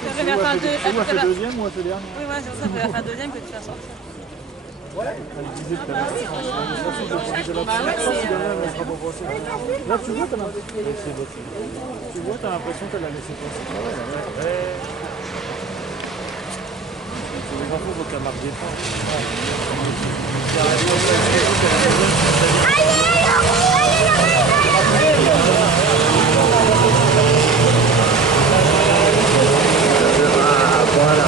Ça préfère faire deuxième ou le dernier? Oui, ouais, ça préfère faire deuxième que de faire sortir. Ouais. Là, tu vois, t'as l'impression qu'elle a laissé passer. C'est les infos, faut qu'elle marque des points. Voilà.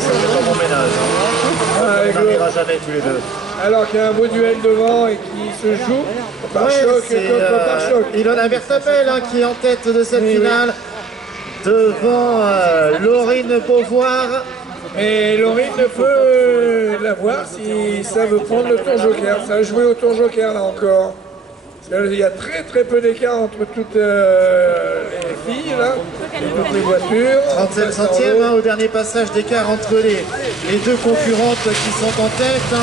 C'est pas mon ménage. On n'arrivera jamais tous les deux. Alors qu'il y a un beau duel devant et qui se joue par choc et contre par choc. Ilona Bertapel qui est en tête de cette finale devant Laurine Beauvoir. Et Laurine peut l'avoir si ça veut prendre le tour joker. Ça a joué au tour joker là encore. Il y a très peu d'écart entre toutes les filles là, et toutes les voitures. 37 centièmes au dernier passage d'écart entre les deux concurrentes qui sont en tête.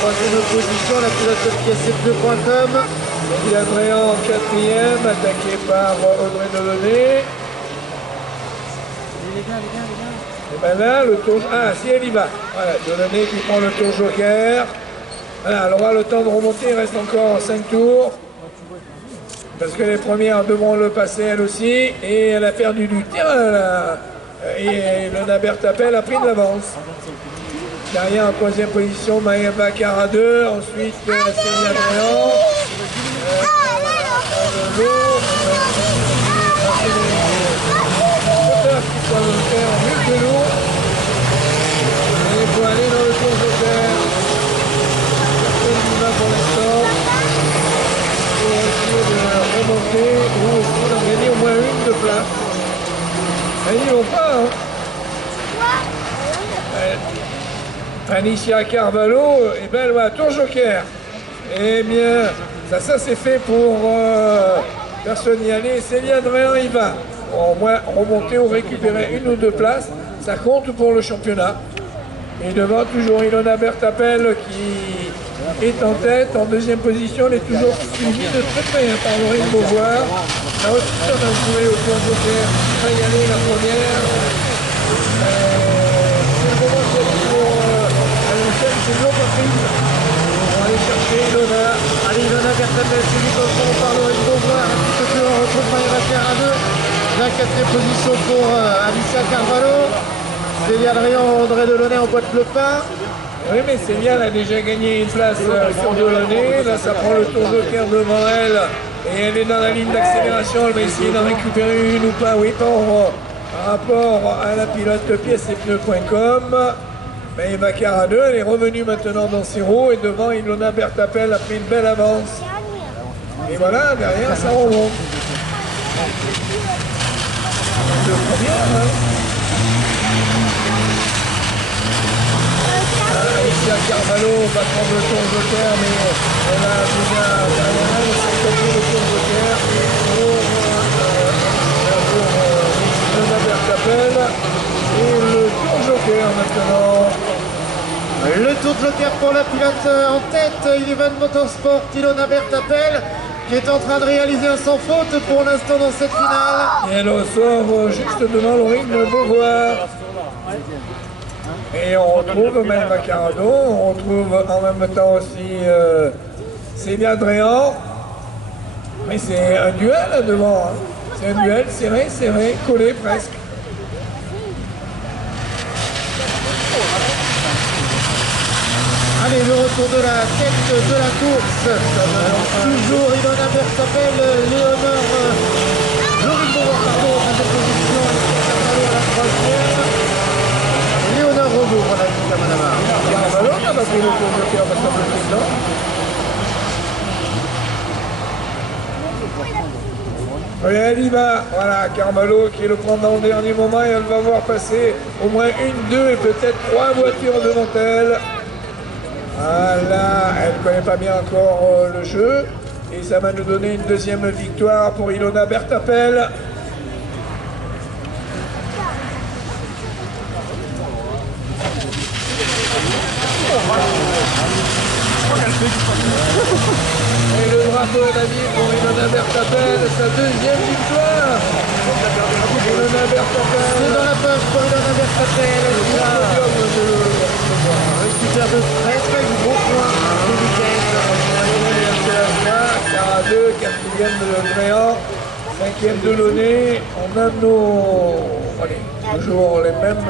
Troisième position, la pilote pièce2.com. Adrien en quatrième, attaqué par Audrey Delaunay. Et ben là, le tour... Ah, si elle y va. Voilà, Delaunay qui prend le tour joker. Voilà, elle aura le temps de remonter, il reste encore 5 tours. Parce que les premières devront le passer elle aussi. Et elle a perdu du terrain là. Et Ilona Bertapel a pris de l'avance. Derrière en troisième position, Maëva Caradeux, ensuite Célia Adrian. Qui soit le faire mieux que nous. Et pour aller dans le tour joker. Personne n'y va pour l'instant. Pour essayer de remonter ou essayer d'en gagner au moins une de place. Elles n'y vont pas, hein. Alicia Carvalho, et ben elle va à tour joker. Eh bien, ça c'est fait pour personne y aller. Célia Adrien y va. Au moins remonter ou récupérer une ou deux places, ça compte pour le championnat. Et devant toujours Ilona Bertapel qui est en tête. En deuxième position, elle est toujours suivie de très près par Laurine Beauvoir. Là aussi, on a joué au tour joker. On va y aller la première. C'est long pas prise. On va aller chercher Ilona. Allez, Ilona Bertapel, suivi au fond par Laurine Beauvoir. Un petit peu plus, on retrouve Maëva Caradeux. La quatrième position pour Alicia Carvalho. Célia Adrien, Audrey Delaunay emboîte le pas. Oui, mais Célia a déjà gagné une place sur Delaunay. Là, ça prend le tour joker devant elle. Et elle est dans la ligne d'accélération. Elle va essayer d'en récupérer une ou pas. Oui, par rapport à la pilote pièce et pneus.com. Mais Eva Caradeux, elle est revenue maintenant dans ses roues et devant Ilona Bertapel a pris une belle avance. Et voilà, derrière ça remonte. De première, hein. Alicia Carvalho va prendre le tour joker, mais elle a déjà derrière elle, c'est le tour joker pour Ilona Bertapel. Et le tour joker maintenant. Le tour de joker pour la pilote en tête, Eleven Motorsport, Ilona Bertapel, qui est en train de réaliser un sans faute pour l'instant dans cette finale. Et elle ressort juste devant Laurine Beauvoir. Et on retrouve Maëva Caradeux, on retrouve en même temps aussi Célia Adrian. Mais c'est un duel là devant. Hein. C'est un duel serré, collé presque. Allez, le retour de la tête de la course. Toujours Ilona Bertapel, Laurine Beauvoir, pardon, en deuxième position, Alicia Carvalho à la troisième. Léonard Robo, voilà, jusqu'à Manama. Carvalho n'a pas pris le tour joker parce que c'est président. Oui, elle y va. Voilà, Carvalho qui le prend dans le dernier moment et elle va voir passer au moins une, deux et peut-être trois voitures devant elle. Voilà, elle ne connaît pas bien encore le jeu. Et ça va nous donner une deuxième victoire pour Ilona Bertapel. Et le drapeau est la vie pour Ilona Bertapel, sa deuxième victoire. Ilona Bertapel. C'est dans la poche pour Ilona Bertapel. Récupère de presque du gros point ce week-end. Cara 2, quatrième de Gréant, cinquième de Launay. On a nos... Allez, toujours les mêmes